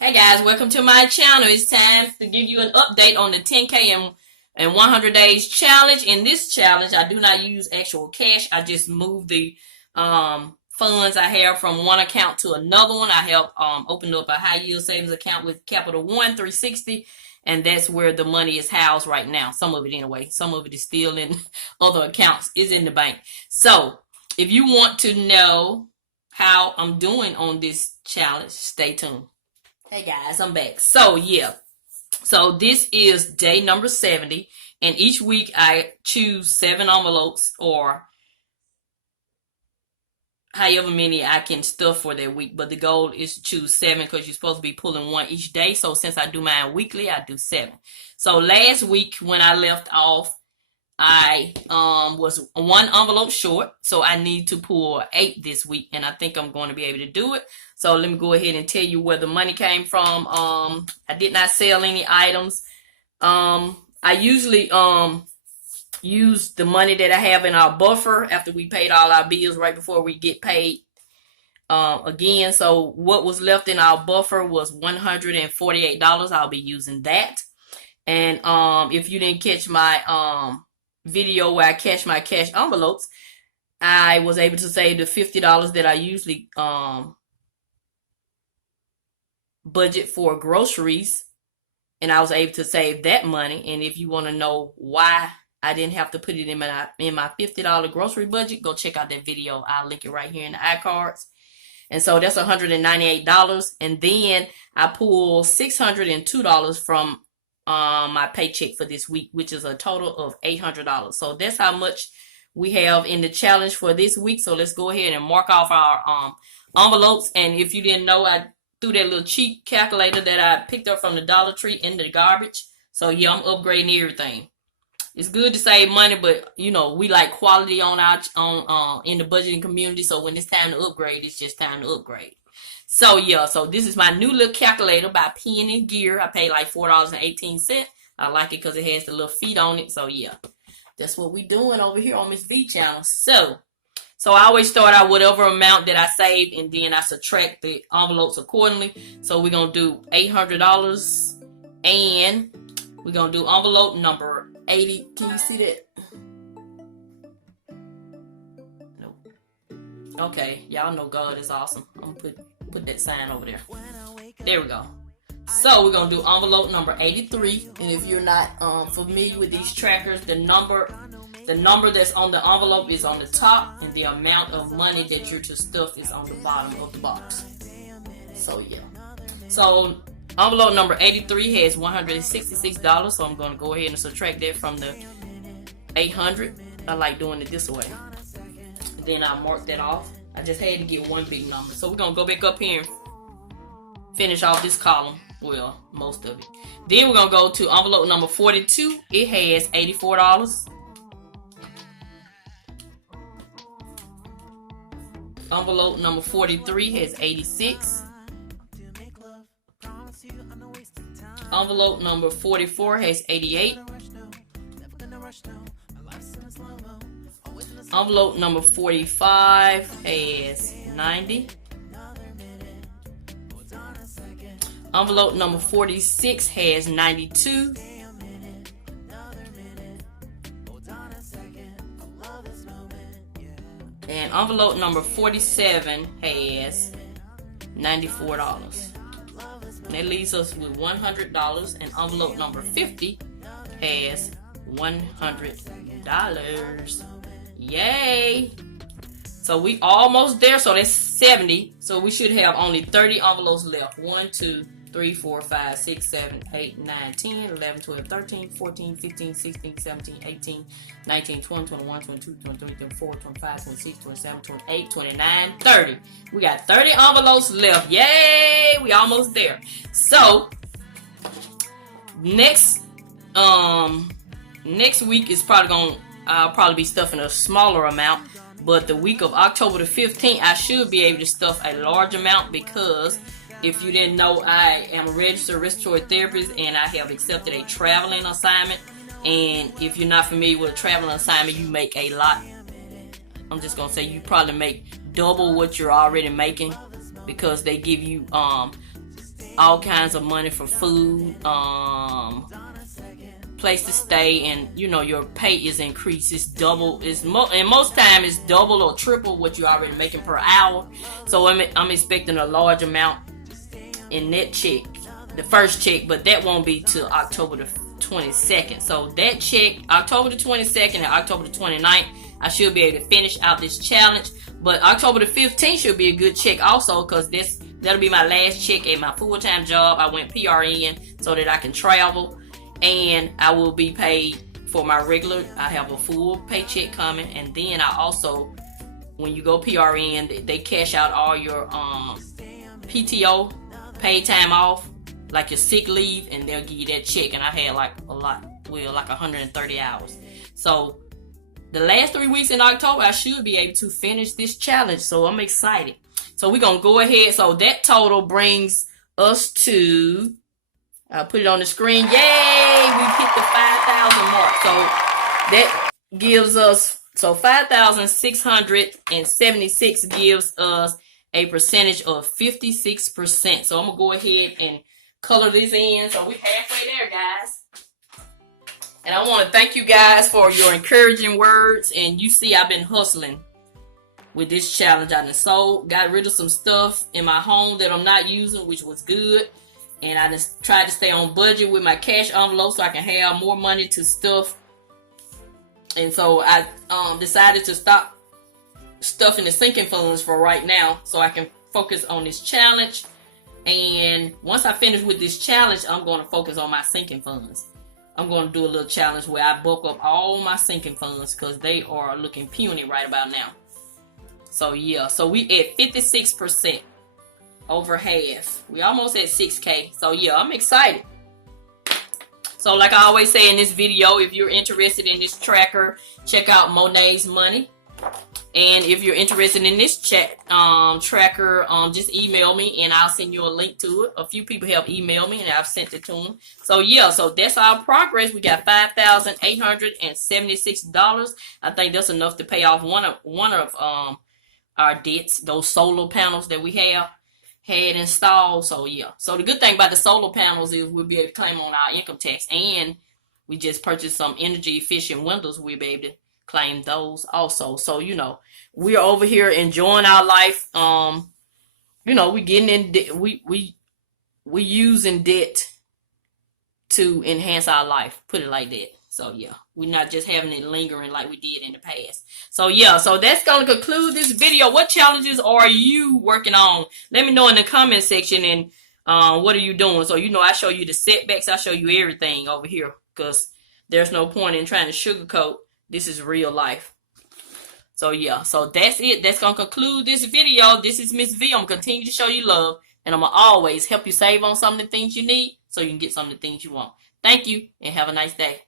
Hey guys, welcome to my channel. It's time to give you an update on the 10K and 100 days challenge. In this challenge, I do not use actual cash. I just move the funds I have from one account to another one. I have opened up a high yield savings account with Capital One 360, and that's where the money is housed right now. Some of it anyway. Some of it is still in other accounts, is in the bank. So if you want to know how I'm doing on this challenge, stay tuned. Hey guys, I'm back. So this is day number 70, and each week I choose 7 envelopes or however many I can stuff for that week, but the goal is to choose 7 because you're supposed to be pulling one each day. So since I do mine weekly, I do 7. So last week when I left off, I was 1 envelope short, so I need to pull 8 this week, and I think I'm going to be able to do it. So let me go ahead and tell you where the money came from. I did not sell any items. I usually use the money that I have in our buffer after we paid all our bills right before we get paid again. So what was left in our buffer was $148. I'll be using that. And if you didn't catch my video where I cash my cash envelopes, I was able to save the $50 that I usually budget for groceries, and I was able to save that money. And if you want to know why I didn't have to put it in my $50 grocery budget, go check out that video. I'll link it right here in the iCards. And so that's $198. And then I pulled $602 from my paycheck for this week, which is a total of $800. So that's how much we have in the challenge for this week. So let's go ahead and mark off our envelopes. And if you didn't know, I threw that little cheap calculator that I picked up from the Dollar Tree in the garbage. So yeah, I'm upgrading everything. It's good to save money, but you know, we like quality on our in the budgeting community. So when it's time to upgrade, it's just time to upgrade. So yeah, so this is my new little calculator by Penny Gear. I paid like $4.18. I like it because it has the little feet on it. So yeah, that's what we doing over here on Mrs Vee channel. So I always start out whatever amount that I saved, and then I subtract the envelopes accordingly. So we're gonna do $800, and we're gonna do envelope number 80. Can you see that? No. Okay, y'all know God is awesome. I'm gonna put that sign over there. There we go. So we're gonna do envelope number 83, and if you're not familiar with these trackers, the number that's on the envelope is on the top, and the amount of money that you're to stuff is on the bottom of the box. So yeah. So envelope number 83 has $166, so I'm gonna go ahead and subtract that from the 800. I like doing it this way. Then I mark that off. I just had to get one big number. So we're gonna go back up here and finish off this column. Well, most of it. Then we're gonna go to envelope number 42. It has $84. Envelope number 43 has 86. Envelope number 44 has 88. Envelope number 45 has 90. Envelope number 46 has 92. And envelope number 47 has $94. And that leaves us with $100. And envelope number 50 has $100. Yay! So we almost there. So that's 70. So we should have only 30 envelopes left. 1, 2, 3, 4, 5, 6, 7, 8, 9, 10, 11, 12, 13, 14, 15, 16, 17, 18, 19, 20, 21, 22, 23, 24, 25, 26, 27, 28, 29, 30. We got 30 envelopes left. Yay! We almost there. So next week is I'll probably be stuffing a smaller amount. But the week of October the 15th, I should be able to stuff a large amount, because if you didn't know, I am a registered respiratory therapist, and I have accepted a traveling assignment. And if you're not familiar with a traveling assignment, you make a lot. I'm just going to say you probably make double what you're already making, because they give you all kinds of money for food, place to stay, and you know your pay is increased. It's double. And most time it's double or triple what you're already making per hour. So I'm expecting a large amount in that check, the first check, but that won't be till October the 22nd. So that check, October the 22nd and October the 29th, I should be able to finish out this challenge. But October the 15th should be a good check also, because that'll be my last check at my full-time job. I went PRN so that I can travel, and I will be paid for my regular. I have a full paycheck coming, and then I also, when you go PRN, they cash out all your PTO, paid time off, like your sick leave, and they'll give you that check. And I had like 130 hours. So the last 3 weeks in October, I should be able to finish this challenge. So I'm excited. So we're going to go ahead. So that total brings us to, I'll put it on the screen. Yay! We've hit the 5,000 mark. So that gives us, so 5,676 gives us a percentage of 56%. So I'm going to go ahead and color this in. So we're halfway there, guys. And I want to thank you guys for your encouraging words. And you see, I've been hustling with this challenge. I done got rid of some stuff in my home that I'm not using, which was good. And I just tried to stay on budget with my cash envelope so I can have more money to stuff. And so I decided to stop stuffing the sinking funds for right now so I can focus on this challenge. And once I finish with this challenge, I'm going to focus on my sinking funds. I'm going to do a little challenge where I bulk up all my sinking funds because they are looking puny right about now. So yeah, so we at 56%, over half. We almost at 6K. So yeah, I'm excited. So like I always say in this video, if you're interested in this tracker, check out Monet's Money. And if you're interested in this tracker, just email me and I'll send you a link to it. A few people have emailed me and I've sent it to them. So yeah, so that's our progress. We got $5,876. I think that's enough to pay off one of our debts, those solar panels that we had installed. So yeah, so the good thing about the solar panels is we'll be able to claim on our income tax, and we just purchased some energy efficient windows. We'll be able to claim those also. So you know, we're over here enjoying our life. You know, we getting in debt. We using debt to enhance our life, put it like that. So yeah, we're not just having it lingering like we did in the past. So yeah, so that's gonna conclude this video. What challenges are you working on? Let me know in the comment section. And what are you doing? So you know, I show you the setbacks, I show you everything over here, because there's no point in trying to sugarcoat. This is real life. So yeah, so that's it. That's gonna conclude this video. This is Miss V. I'm gonna continue to show you love, and I'm gonna always help you save on some of the things you need so you can get some of the things you want. Thank you, and have a nice day.